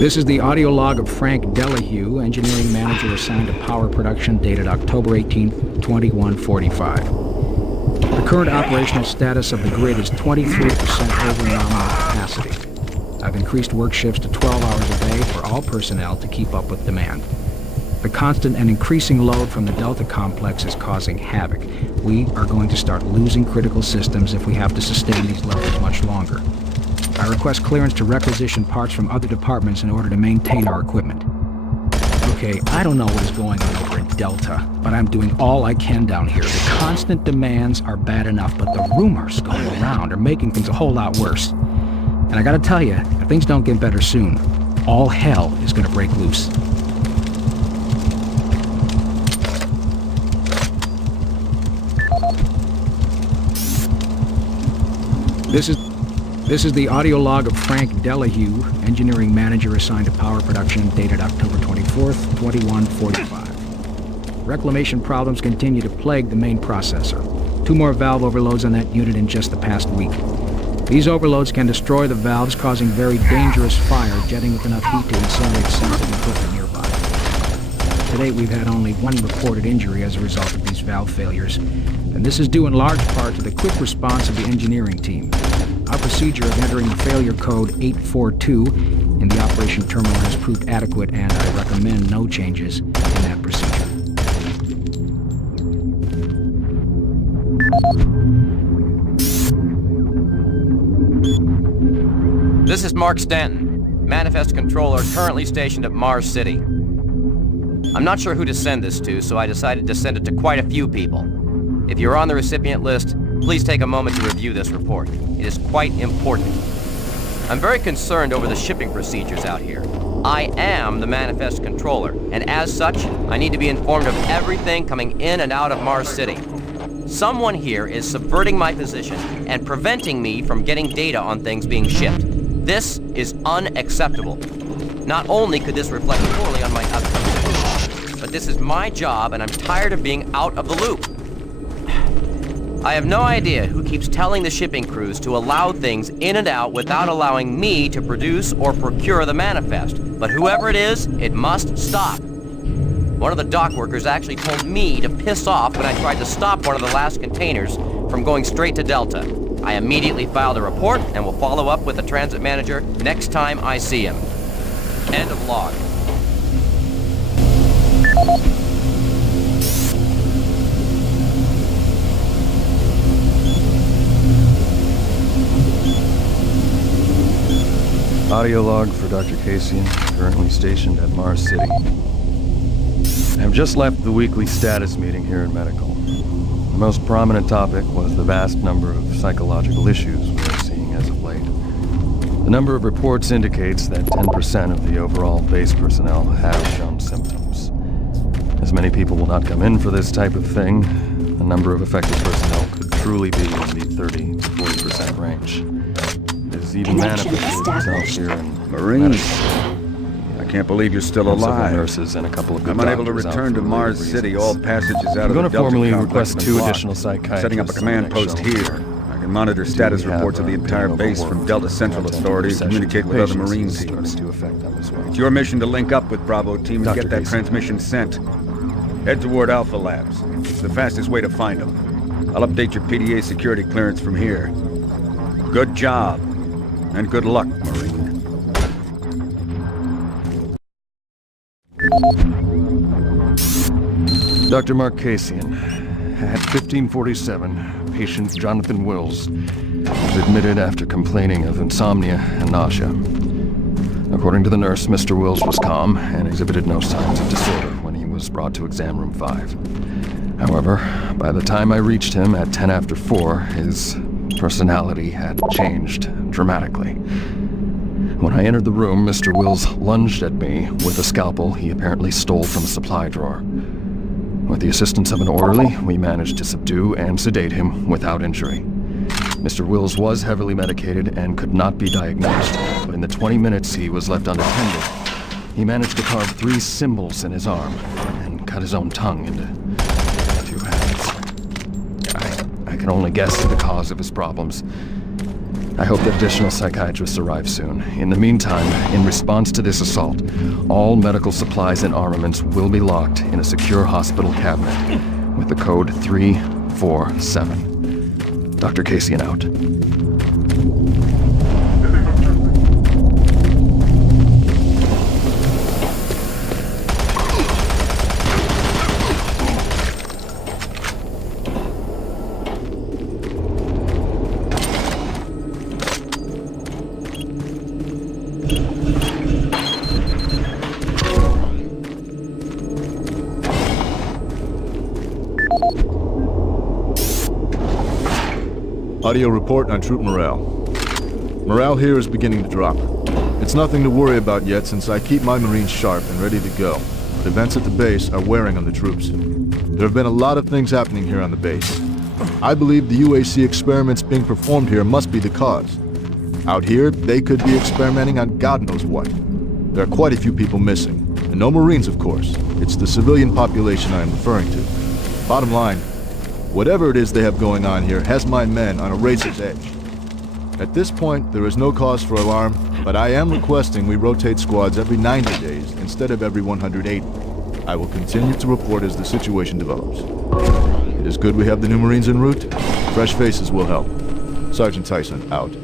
This is the audio log of Frank Delahue, engineering manager assigned to power production, dated October 18, 2145. The current operational status of the grid is 23% over nominal capacity. I've increased work shifts to 12 hours a day for all personnel to keep up with demand. The constant and increasing load from the Delta complex is causing havoc. We are going to start losing critical systems if we have to sustain these levels much longer. I request clearance to requisition parts from other departments in order to maintain our equipment. Okay, I don't know what is going on over at Delta, but I'm doing all I can down here. The constant demands are bad enough, but the rumors going around are making things a whole lot worse. And I gotta tell you, if things don't get better soon, all hell is gonna break loose. This is the audio log of Frank Delahue, engineering manager assigned to power production, dated October 24th, 2145. Reclamation problems continue to plague the main processor. 2 more valve overloads on that unit in just the past week. These overloads can destroy the valves, causing very dangerous fire, jetting with enough heat to incinerate sensitive equipment nearby. To date, we've had only 1 reported injury as a result of these valve failures, and this is due in large part to the quick response of the engineering team. Our procedure of entering the failure code 842 in the operation terminal has proved adequate, and I recommend no changes in that procedure. This is Mark Stanton, Manifest Controller currently stationed at Mars City. I'm not sure who to send this to, so I decided to send it to quite a few people. If you're on the recipient list, please take a moment to review this report. It is quite important. I'm very concerned over the shipping procedures out here. I am the Manifest Controller, and as such, I need to be informed of everything coming in and out of Mars City. Someone here is subverting my position and preventing me from getting data on things being shipped. This is unacceptable. Not only could this reflect poorly on my upcoming mission, but this is my job, and I'm tired of being out of the loop. I have no idea who keeps telling the shipping crews to allow things in and out without allowing me to produce or procure the manifest. But whoever it is, it must stop. One of the dock workers actually told me to piss off when I tried to stop one of the last containers from going straight to Delta. I immediately filed a report and will follow up with the transit manager next time I see him. End of log. Audio log for Dr. Kasian, currently stationed at Mars City. I have just left the weekly status meeting here in Medical. The most prominent topic was the vast number of psychological issues we are seeing as of late. The number of reports indicates that 10% of the overall base personnel have shown symptoms. As many people will not come in for this type of thing, the number of affected personnel could truly be in the 30 to 40% range. Even manifested itself here in Marine. I can't believe you're still alive. Nurses and a couple of good I'm unable to return to Mars City. All passages out of the Delta formally complex request have been 2 blocked. additional psychiatrists. Setting up a command post here. I can monitor status reports of the entire base from Delta Central Authority and communicate with other Marine teams. It's your mission to link up with Bravo team and get that transmission sent. Head toward Alpha Labs. It's the fastest way to find them. I'll update your PDA security clearance from here. Good job. And good luck, Marine. Dr. Mark Kasian, at 1547, patient Jonathan Wills was admitted after complaining of insomnia and nausea. According to the nurse, Mr. Wills was calm and exhibited no signs of disorder when he was brought to exam room 5. However, by the time I reached him at 10 after 4, his personality had changed dramatically. When I entered the room, Mr. Wills lunged at me with a scalpel he apparently stole from a supply drawer. With the assistance of an orderly, we managed to subdue and sedate him without injury. Mr. Wills was heavily medicated and could not be diagnosed, but in the 20 minutes he was left unattended, he managed to carve 3 symbols in his arm and cut his own tongue into 2 halves. I can only guess at the cause of his problems. I hope that additional psychiatrists arrive soon. In the meantime, in response to this assault, all medical supplies and armaments will be locked in a secure hospital cabinet with the code 347. Dr. Kasian out. Audio report on troop morale. Morale here is beginning to drop. It's nothing to worry about yet since I keep my Marines sharp and ready to go, but events at the base are wearing on the troops. There have been a lot of things happening here on the base. I believe the UAC experiments being performed here must be the cause. Out here, they could be experimenting on God knows what. There are quite a few people missing, and no Marines, of course. It's the civilian population I am referring to. Bottom line, whatever it is they have going on here has my men on a razor's edge. At this point, there is no cause for alarm, but I am requesting we rotate squads every 90 days instead of every 180. I will continue to report as the situation develops. It is good we have the new Marines en route. Fresh faces will help. Sergeant Tyson, out.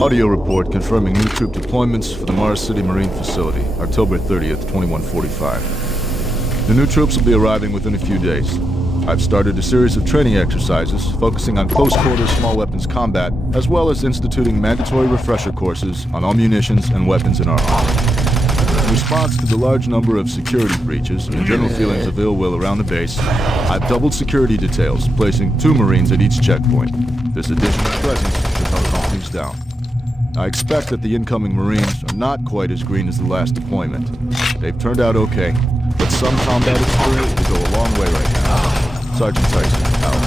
Audio report confirming new troop deployments for the Mars City Marine Facility, October 30th, 2145. The new troops will be arriving within a few days. I've started a series of training exercises focusing on close-quarter small weapons combat, as well as instituting mandatory refresher courses on all munitions and weapons in our army. In response to the large number of security breaches and general feelings of ill will around the base, I've doubled security details, placing 2 Marines at each checkpoint. This additional presence should help calm things down. I expect that the incoming Marines are not quite as green as the last deployment. They've turned out okay, but some combat experience will go a long way right now. Sergeant Tyson, out.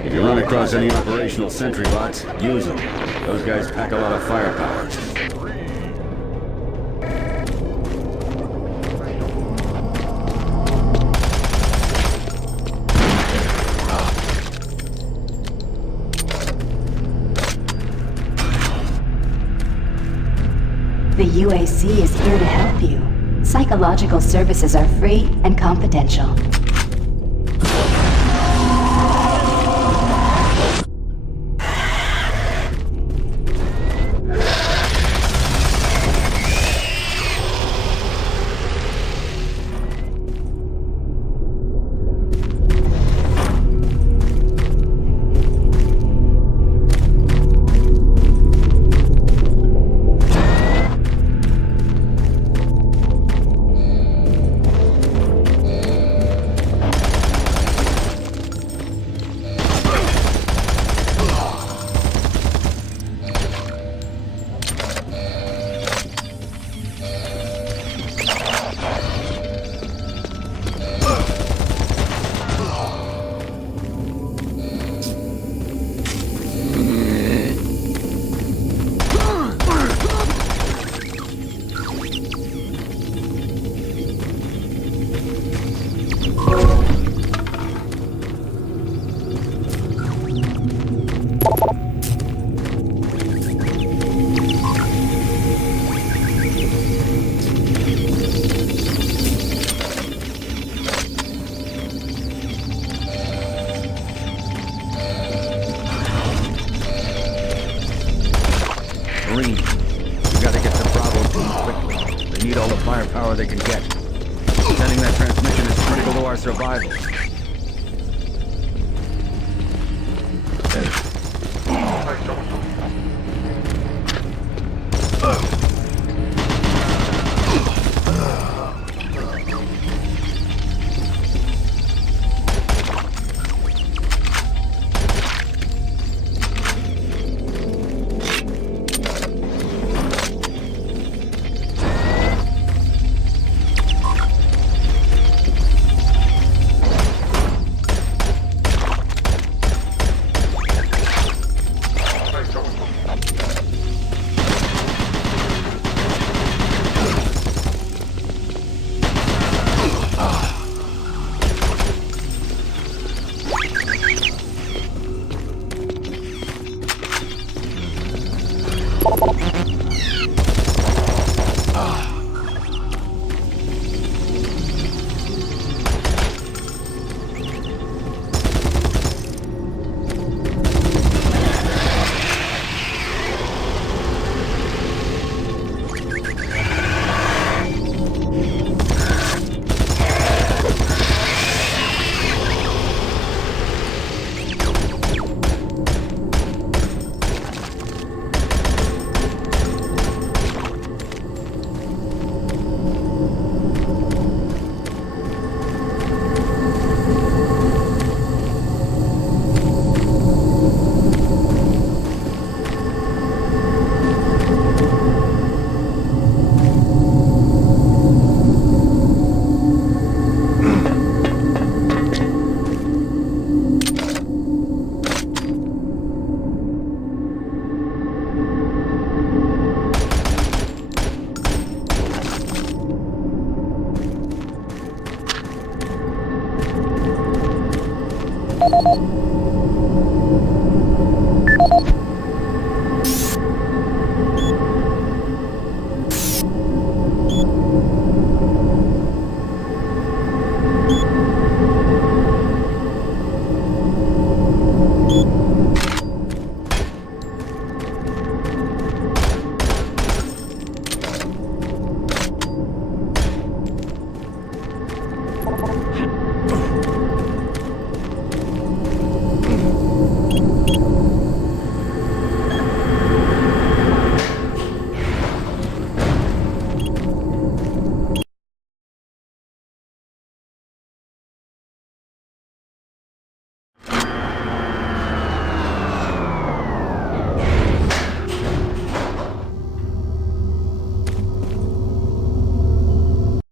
If you run across any operational sentry bots, use them. Those guys pack a lot of firepower. The UAC is here to help you. Psychological services are free and confidential. need all the firepower they can get. Sending that transmission is critical to our survival.